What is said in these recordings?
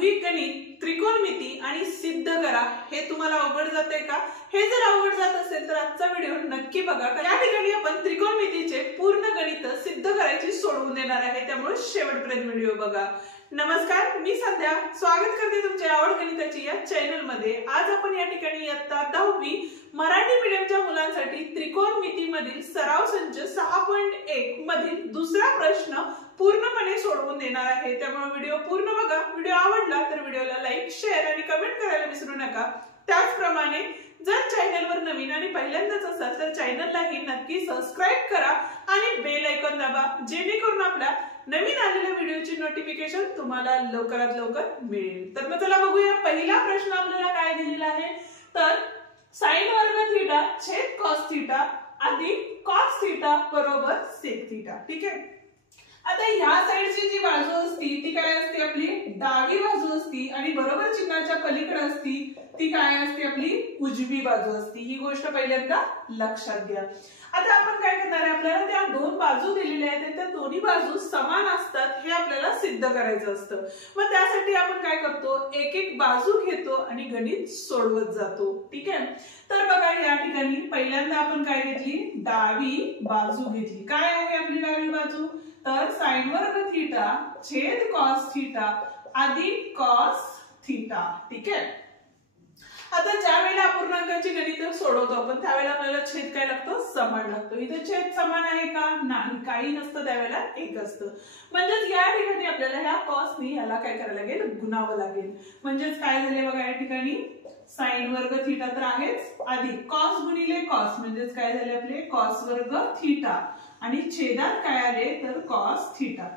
द्विक गणित, त्रिकोणमिती आणि सिद्ध करा हे तुम्हाला अवघड जाते का? हे जर अवघड जात असेल तर आजचा व्हिडिओ नक्की बघा. या ठिकाणी आपण त्रिकोणमितीचे पूर्ण गणित सिद्ध करायची सोडवून देणार आहे, त्यामुळे शेवटपर्यंत व्हिडिओ बघा. नमस्कार, मी संध्या स्वागत करते तुमच्या आवड गणिताची या चॅनल मध्ये. आज आपण या ठिकाणी इयत्ता 10वी मराठी मीडियमच्या मुलांसाठी त्रिकोणमितीमधील सराव संच 6.1 मधील दुसरा प्रश्न पूर्णपणे सोडवून देणार आहे, त्यामुळे व्हिडिओ पूर्ण बघा. व्हिडिओ आवडला तर व्हिडिओला लाईक, शेअर आणि कमेंट करायला विसरू नका. त्याचप्रमाणे जर चॅनलवर नवीन आणि पहिल्यांदाच असाल तर चॅनललाही नक्की सबस्क्राइब करा आणि बेल आयकॉन दाबा, जेणेकरून आपल्या नवीन आलेल्या व्हिडिओची नोटिफिकेशन तुम्हाला लवकरात लवकर मिळेल. तर मग चला बघूया. पहिला प्रश्न आपल्याला काय दिलेला आहे, तर साइन वर्ग थीटा छेद कॉस थीटा अधिक कॉस थीटा बरोबर सेक थीटा. ठीक आहे. आता ह्या साइडची जी बाजू असती ती काय असते, आपली डावी बाजू असती आणि बरोबर चिन्हाच्या पलीकडे असती ती काय असते, आपली उजवी बाजू असती. ही गोष्ट पहिल्यांदा लक्षात घ्या. आता आपण काय करणार आहे, आपल्याला त्या दोन बाजू दिलेल्या आहेत, त्या दोन्ही बाजू समान असतात हे आपल्याला सिद्ध करायचं असतं. मग त्यासाठी आपण काय करतो, एक एक बाजू घेतो आणि गणित सोडवत जातो. ठीक आहे. तर बघा या ठिकाणी पहिल्यांदा आपण काय घेतली, डावी बाजू घेतली. काय आहे आपली डावी बाजू, तर साइन वर्ग थीटा छेद कॉस थीटा अधिक कॉस थीटा. ठीक आहे. आता ज्या वेळेला अपूर्णांकाची गणित सोडवतो आपण त्यावेळेला आपल्याला छेद काय लागतो, समान लागतो. इथे छेद समान आहे का, नाही, काही नसतं, त्यावेळेला एक असतं. म्हणजेच या ठिकाणी आपल्याला ह्या कॉसनी याला काय करायला लागेल, गुणावं लागेल. म्हणजेच काय झाले बघा, या ठिकाणी साइन वर्ग थीटा तर आहेच अधिक कॉस गुणिले कॉस, म्हणजेच काय झाले आपले कॉस वर्ग थीटा आणि छेदात काय आले तर कॉस थीटा.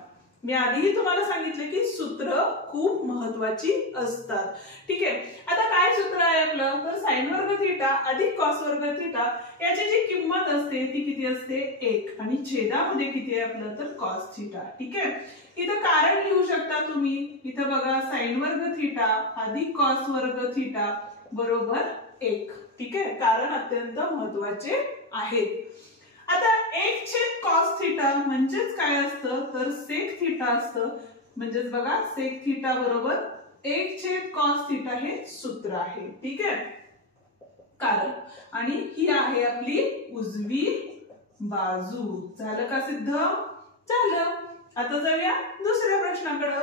मी आधीही तुम्हाला सांगितले की सूत्र खूप महत्वाची असतात. ठीक आहे. आता काय सूत्र आहे आपलं, तर साइन वर्ग थीटा अधिक कॉस वर्ग थीटा याची जी किंमत असते ती किती असते, 1 आणि छेदामध्ये किती आहे आपलं, तर कॉस थीटा. ठीक आहे. इथं कारण लिहू शकता तुम्ही. इथं बघा साइन वर्ग थीटा अधिक कॉस वर्ग थीटा बरोबर 1. ठीक आहे. कारण अत्यंत महत्वाचे आहेत. आता 1 छेद कॉस थीटा म्हणजेच काय असतं, तर सेक थीटा असतं. म्हणजेच बघा सेक थीटा बरोबर 1 छेद कॉस थीटा हे सूत्र आहे. ठीक आहे. कारण आणि ही आहे आपली उजवी बाजू. झालं का सिद्ध, झालं. आता जाऊया दुसऱ्या प्रश्नाकडे.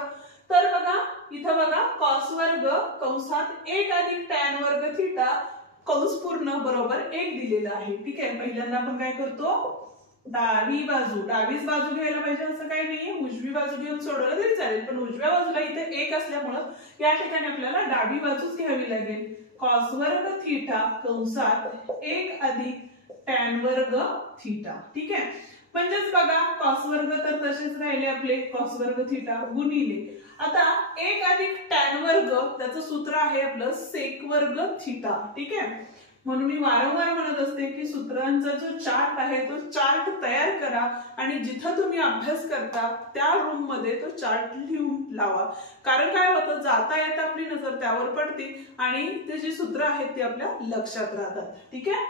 तर बघा इथं बघा कॉस वर्ग कंसात 1 अधिक टॅन वर्ग थीटा कंस पूर्ण बरोबर 1 दिलेला आहे. ठीक आहे. पहिल्यांदा आपण काय करतो, डावीच बाजू घ्यायला पाहिजे असं काही नाहीये, उजवी बाजू घेऊन सोडवलं तरी चालेल, पण उजव्या बाजूला इथे 1 असल्यामुळं या ठिकाणी आपल्याला डावी बाजूच घ्यावी लागेल. कॉस वर्ग थीटा कंसात 1 अधिक टॅन वर्ग थीटा. ठीक आहे. म्हणजेच बघा कॉस वर्ग तर तसेच राहिले आपले, कॉस वर्ग थीटा गुणिले आता 1 अधिक टॅन वर्ग, त्याचं सूत्र आहे आपलं सेक वर्ग थीटा. ठीक आहे. म्हणून मी वारंवार म्हणत असते की सूत्रांचा जो चार्ट आहे तो चार्ट तयार करा आणि जिथं तुम्ही अभ्यास करता त्या रूम मध्ये तो चार्ट लिहून लावा. कारण काय होतं, जाता येता आपली नजर त्यावर पडते आणि ते जी सूत्र आहेत ते आपल्या लक्षात राहतात. ठीक आहे.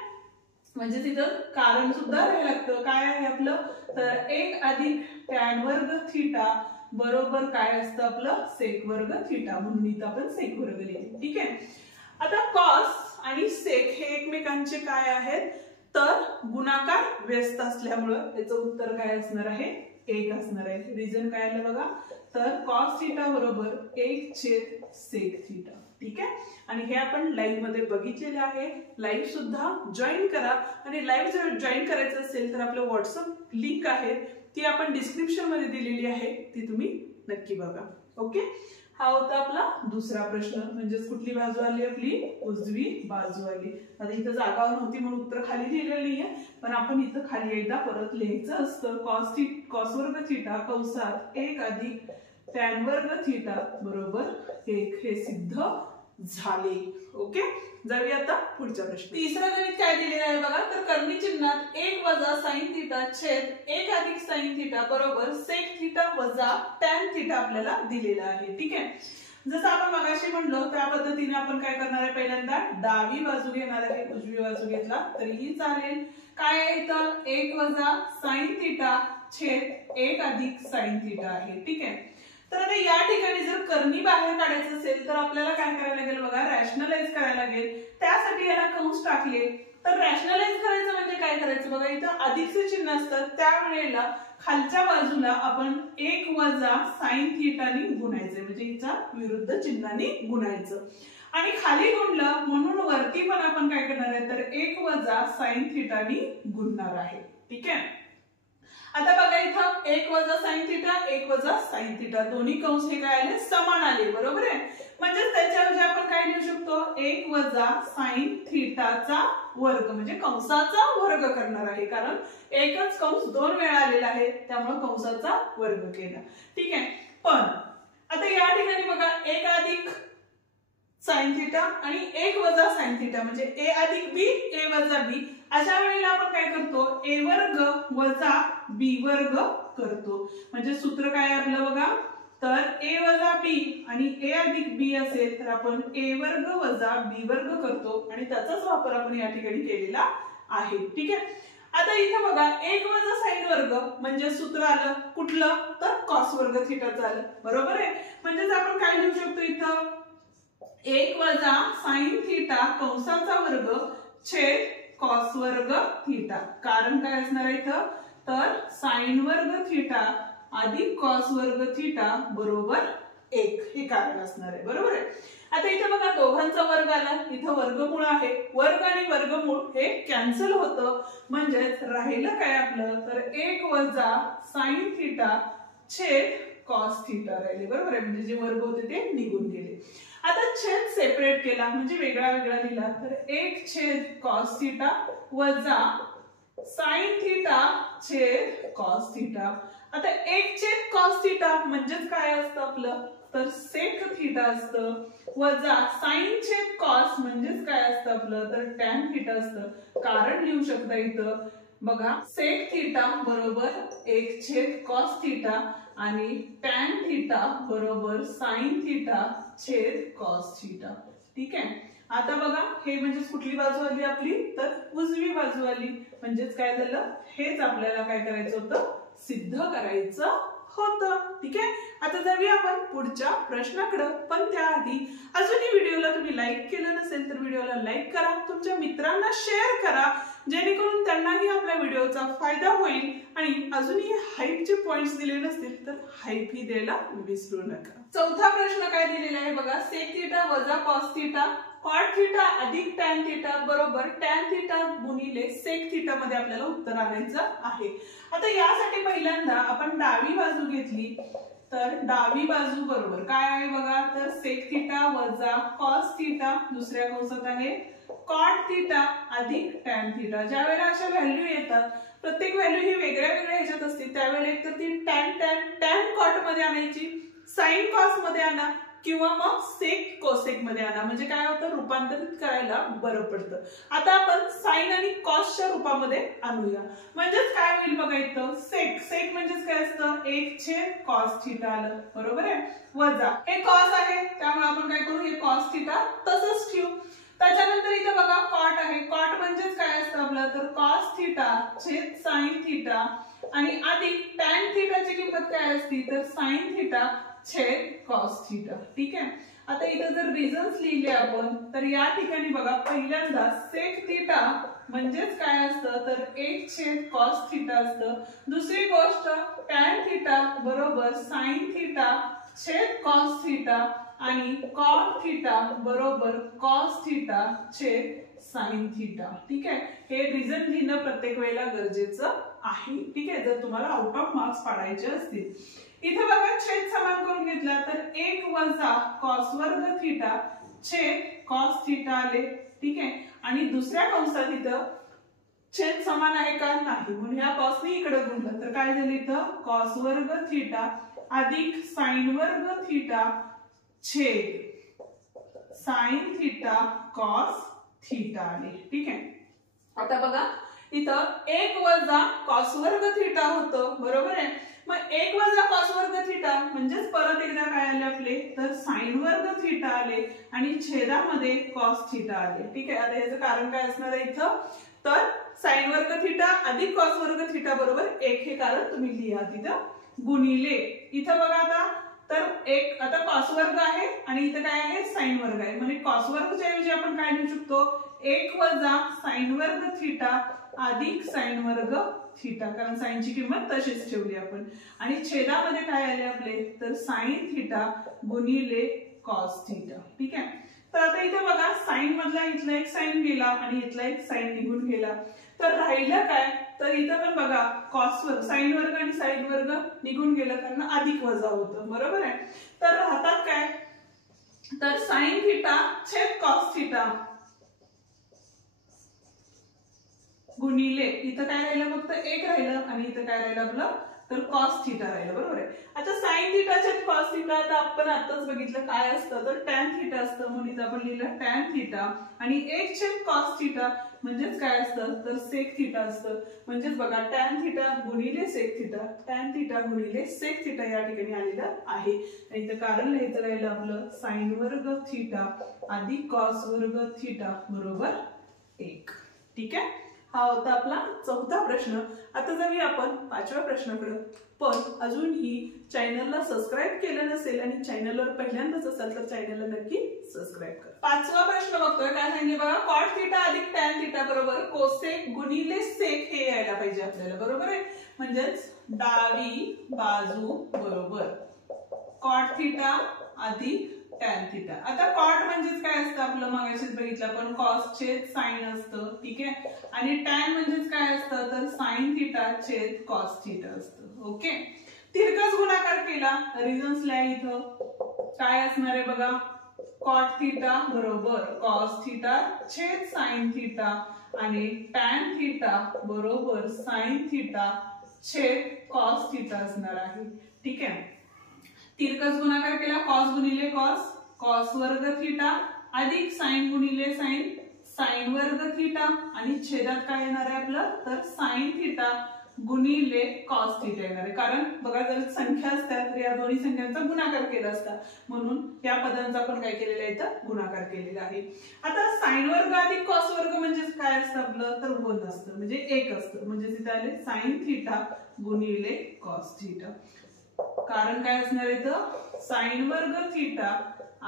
म्हणजे तिथं कारण सुद्धा राहायला लागतं. काय आहे आपलं, तर 1 अधिक टॅन वर्ग थीटा बरोबर काय असतं आपलं सेक वर्ग थीटा, म्हणून इथं आपण सेक वर्ग लिहिले. ठीक आहे. आता कॉस आणि सेक हे एकमेकांचे काय आहेत, तर गुणाकार व्यस्त असल्यामुळं याचं उत्तर काय असणार आहे, 1 असणार आहे. रिझन काय आलं बघा, तर कॉस थीटा बरोबर 1 छेद सेक थीटा. ठीक आहे. आणि हे आपण लाईव्ह मध्ये बघितलेले आहे. लाईव्ह सुद्धा जॉईन करा आणि लाईव्ह जर जॉईन करायचं असेल तर आपलं व्हॉट्सअप लिंक आहे ती आपण डिस्क्रिप्शन मध्ये दिलेली आहे, ती तुम्ही नक्की बघा. ओके. हा होता आपला दुसरा प्रश्न. म्हणजेच कुठली बाजू आली, आपली उजवी बाजू आली. आता इथं जागा नव्हती म्हणून उत्तर खाली लिहिलेलं नाहीये, पण आपण इथं खाली एकदा परत लिहायचं असतं. कॉस वर्ग थीटा कंसात 1 अधिक टॅन वर्ग थीटा बरोबर 1 हे सिद्ध झाले. ओके. जाऊया आता पुढच्या प्रश्न. तिसरं गणित काय दिलेलं आहे बघा, तर कर्णी चिन्हात 1 वजा साइन थीटा छेद 1 अधिक साइन थीटा बरोबर सेक थीटा वजा टॅन थीटा आपल्याला दिलेला आहे. ठीक आहे. जसं आपण मगाशी म्हणलो त्या पद्धतीने आपण काय करणार आहे, पहिल्यांदा डावी बाजू घेणार आहे, उजवी बाजू घेतला तरीही चालेल. काय आहे इथं, 1 वजा साइन थीटा छेद 1 अधिक साइन थीटा आहे. ठीक आहे. तर आता या ठिकाणी जर कर्णी बाहेर काढायचं असेल तर आपल्याला काय करायला लागेल बघा, रॅशनलाइज करायला लागेल. त्यासाठी याला कंस टाकले. तर रॅशनलाइज करायचं म्हणजे काय करायचं बघा, इथं अधिकचे चिन्ह असतं त्यावेळेला खालच्या बाजूला आपण 1 वजा साइन थिटानी गुणायचं, म्हणजे हिचा विरुद्ध चिन्हाने गुणायचं. आणि खाली गुणलं म्हणून वरती पण आपण काय करणार आहे तर 1 वजा साइन थिटानी गुणणार आहे. ठीक आहे. आता बघा इथं 1 वजा साइन थिटा 1 वजा साइन थिटा दोन्ही कंस हे काय आले समान आले, बरोबर आहे. म्हणजे त्याच्याऐवजी आपण काय लिहू शकतो 1 वजा साइन थिटाचा वर्ग, म्हणजे कंसाचा वर्ग करणार आहे, कारण एकच कंस 2 वेळा आलेला आहे त्यामुळे कंसाचा वर्ग केला. ठीक आहे. पण आता या ठिकाणी बघा 1 अधिक साइन थिटा आणि 1 वजा साइन थिटा म्हणजे a अधिक b a वजा b. अशा वेळेला आपण काय करतो a वर्ग वजा b वर्ग करतो. म्हणजे सूत्र काय आपलं बघा, तर a वजा b आणि a अधिक b असेल तर आपण a वर्ग वजा b वर्ग करतो आणि त्याचाच वापर आपण या ठिकाणी केलेला आहे. ठीक आहे. आता इथे बघा 1 वजा साइन वर्ग म्हणजे सूत्र आलं कुठलं तर कॉस वर्ग थिटाचं आलं, बरोबर आहे. म्हणजेच आपण काय लिहू शकतो इथं 1 वजा साइन थिटा कंसाचा वर्ग छेद कॉस वर्ग थिटा. कारण काय असणार आहे इथं तर साइन वर्ग थिटा अधिक कॉस वर्ग थिटा बरोबर 1 हे कारण असणार आहे, बरोबर आहे. आता इथे बघा दोघांचा वर्ग आला, इथं वर्गमूळ आहे, वर्ग आणि वर्गमूळ हे कॅन्सल होतं. म्हणजे राहिलं काय आपलं तर 1 वजा साइन थिटा छेद कॉस थिटा राहिले, बरोबर आहे. म्हणजे जे वर्ग होते ते निघून गेले. आता छेद सेपरेट केला म्हणजे वेगळा वेगळा लिहिला तर 1 छेद कॉस थिटा वजा साइन थिटा छेद कॉस थिटा. आता 1 छेद कॉस थिटा म्हणजेच काय असतं आपलं तर सेक थिटा असतं, वजा साइन छेद कॉस म्हणजेच काय असतं आपलं तर टॅन थिटा असतं. कारण लिहू शकता इथं बघा सेक थिटा बरोबर 1 छेद कॉस थिटा आणि टॅन थिटा बरोबर साइन थिटा छेद कॉस थिटा. ठीक आहे. आता बघा हे म्हणजे कुठली बाजू आली आपली तर उजवी बाजू आली. म्हणजेच काय झालं हेच आपल्याला काय करायचं होतं सिद्ध करायचं होतं. ठीक आहे. आता जाऊया आपण पुढच्या प्रश्नाकडे. पण त्याआधी अजूनही व्हिडिओला तुम्ही लाईक केलं नसेल तर व्हिडिओला लाईक करा, तुमच्या मित्रांना शेअर करा जेणेकरून त्यांनाही आपल्या व्हिडिओचा फायदा होईल. आणि अजूनही हाईपचे पॉइंट्स दिले नसतील तर हाईप ही द्यायला विसरू नका. चौथा प्रश्न काय दिलेला आहे बघा, सेक थिटा वजा कॉस थिटा कॉट थिटा अधिक टॅन थिटा बरोबर टॅन थिटा गुणिले सेक थिटा मध्ये आपल्याला उत्तर आणायचं आहे. आता यासाठी पहिल्यांदा आपण डावी बाजू घेतली तर डावी बाजू बरोबर काय आहे बघा तर सेक थिटा वजा कॉस थिटा दुसऱ्या कंसात आहे कॉट थिटा अधिक टॅन थिटा. ज्या वेळेला अशा व्हॅल्यू येतात प्रत्येक व्हॅल्यू ही वेगळ्या वेगळ्या ह्याच्यात असते त्यावेळेला एक तर ती टॅन टॅन टॅन कॉट मध्ये आणायची, साइन कॉस मध्ये आणा किंवा मग सेक कोसेक मध्ये आणा. म्हणजे काय होतं रूपांतरित करायला बरं पडतं. आता आपण साइन आणि कॉसच्या रूपामध्ये आणूया. म्हणजेच काय होईल बघा इथं सेक सेक म्हणजेच काय असतं 1 छेद कॉस थिटा आलं, बरोबर आहे. वजा हे कॉस आहे त्यामुळे आपण काय करू हे कॉस थिटा तसंच ठेवू. त्याच्यानंतर इथं बघा कॉट आहे, कॉट म्हणजेच काय असतं आपलं तर कॉस थिटा छेद साइन थिटा आणि अधिक टॅन थिटाची किंमत काय असती तर साइन थिटा छेद कॉस थिटा. ठीक आहे. आता इथं जर रिझन्स लिहिले आपण तर या ठिकाणी बघा पहिल्यांदा सेक थिटा म्हणजेच काय असतं तर 1 छेद कॉस थिटा असतं. दुसरी गोष्ट टॅन थिटा बरोबर साइन थिटा छेद कॉस थिटा आणि कॉट थिटा बरोबर कॉस थिटा छेद साइन थिटा. ठीक आहे. हे रिझन लिहिणं प्रत्येक वेळेला गरजेचं आहे. ठीक आहे. जर तुम्हाला आउट ऑफ मार्क्स पाडायचे असतील. इथे बघा छेद समान करून घेतला तर 1 वजा कॉस वर्ग थिटा छेद कॉस थिटा आले. ठीक आहे. आणि दुसऱ्या कंसात इथं छेद समान आहे का नाही म्हणून ह्या कॉसने इकडे गुणलं तर काय झालं इथं कॉस वर्ग थिटा अधिक साइन वर्ग थिटा छेद साइन थिटा कॉस थिटा आले. ठीक आहे. आता बघा इथं 1 वजा कॉस वर्ग थिटा होतं, बरोबर आहे. मग 1 वजा कॉस वर्ग थिटा म्हणजेच परत एकदा काय आले आपले तर साइन वर्ग थिटा आले आणि छेदामध्ये कॉस थिटा आले. ठीक आहे. आता याचं कारण काय असणार आहे इथं तर साइन वर्ग थिटा अधिक कॉस वर्ग थिटा बरोबर 1 हे कारण तुम्ही लिहा तिथं गुणिले. इथं बघा आता तर एक आता कॉस वर्ग आहे आणि इथं काय आहे साइन वर्ग आहे, म्हणजे कॉस वर्गच्या ऐवजी आपण काय लिहू शकतो 1 वजा साइन वर्ग थिटा अधिक साइन वर्ग थिटा, कारण साइनची किंमत तशीच ठेवली आपण. आणि छेदामध्ये काय आले आपले तर साइन थिटा गुणिले कॉस थिटा. ठीक आहे. तर आता इथे बघा साइन मधला इथला एक साइन गेला आणि इथला एक साइन निघून गेला, तर राहिलं काय तर इथं पण बघा कॉस वर्ग साइन वर्ग आणि साइन वर्ग निघून गेलं कारण अधिक वजा होतं, बरोबर आहे. तर राहतात काय तर साइन थिटा छेद कॉस थिटा गुणिले इथं काय राहिलं फक्त 1 राहिलं आणि इथं काय राहिलं आपलं तर कॉस थिटा राहिलं, बरोबर आहे. आता साइन थिटा छेद कॉस थिटा आता आपण आताच बघितलं काय असतं तर टॅन थिटा असतं, म्हणून इथं आपण लिहिलं टॅन थिटा आणि 1 छेद कॉस थिटा म्हणजेच काय असतं तर सेक थिटा असतं. म्हणजेच बघा टॅन थिटा गुणिले सेक थिटा, टॅन थिटा गुणिले सेक थिटा या ठिकाणी आलेलं आहे. आणि इथं कारण लिहायचं राहिलं आपलं साइन वर्ग थिटा अधिक कॉस वर्ग थिटा बरोबर 1. ठीक आहे. हा होता आपला चौथा प्रश्न. आता जाऊया आपण पाचव्या प्रश्नाकडे. पण अजूनही चॅनलला सबस्क्राईब केलं नसेल आणि चॅनलवर पहिल्यांदाच असाल तर चॅनलला नक्की सबस्क्राईब करा. पाचवा प्रश्न बघतोय काय सांगितले बघा कॉट थिटा अधिक टॅन थिटा बरोबर कोसेक गुणिले सेक हे यायला पाहिजे आपल्याला, बरोबर आहे. म्हणजेच डावी बाजू बरोबर कॉट थिटा अधिक टॅन थिटा. आता कॉट म्हणजेच काय असतं आपलं मगाशीच बघितलं आपण कॉस छेद साइन असतं. ठीक आहे. आणि टॅन म्हणजेच काय असतं तर साइन थिटा छेद कॉस थिटा असतं. ओके. तिरकस गुणाकार केला रिझन्स लिहा इथं काय असणार आहे बघा कॉट थिटा बरोबर कॉस थिटा छेद साइन थिटा आणि टॅन थिटा बरोबर साइन थिटा छेद कॉस थिटा असणार आहे. ठीक आहे. तिरकस गुणाकार केला कॉस गुणिले कॉस कॉस वर्ग थिटा अधिक साइन गुणिले साइन साइन वर्ग थिटा आणि छेदात काय येणार आहे आपलं तर साइन थिटा गुणिले कॉस थिटा येणार आहे. कारण बघा जर संख्या असतात तर या दोन्ही संख्यांचा गुणाकार केला असता, म्हणून या पदांचा आपण काय केलेला आहे तर गुणाकार केलेला आहे. आता साइन वर्ग अधिक कॉस वर्ग म्हणजे काय असतं आपलं तर 1 असतं, म्हणजे 1 असतं. म्हणजे तिथे आले साइन थिटा गुणिले कॉस थिटा. कारण काय असणार आहे तर साइन वर्ग थिटा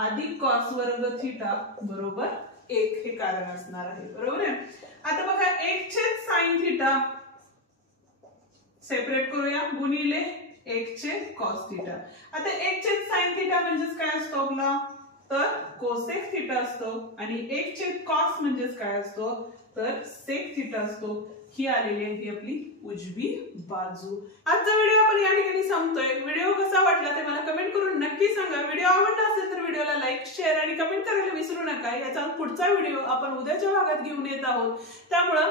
अधिक कॉस वर्ग थिटा बरोबर 1 हे कारण असणार आहे, बरोबर आहे. आता बघा 1 छेद साइन थिटा सेपरेट करूया गुणिले 1 छेद कॉस थिटा. आता 1 छेद साइन थिटा म्हणजेच काय असतो आपला तर कोसेक थिटा असतो आणि 1 छेद कॉस म्हणजेच काय असतो तर सेक थिटा असतो. ही आलेली आहे आपली उजवी बाजू. आजचा व्हिडिओ आपण या ठिकाणी संपतोय. व्हिडिओ कसा वाटला ते मला कमेंट करून नक्की सांगा. व्हिडिओ आवडला असेल तर व्हिडिओला लाईक शेअर आणि कमेंट करायला विसरू नका. याचा पुढचा व्हिडिओ आपण उद्याच्या भागात घेऊन येत आहोत, त्यामुळे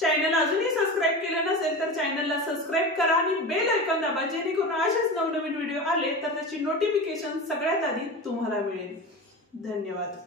चॅनल अजूनही सबस्क्राईब केलं नसेल तर चॅनलला सबस्क्राईब करा आणि बेल आयकॉन दाबा, जेणेकरून असेच नवनवीन व्हिडिओ आले तर त्याची नोटिफिकेशन सगळ्यात आधी तुम्हाला मिळेल. धन्यवाद.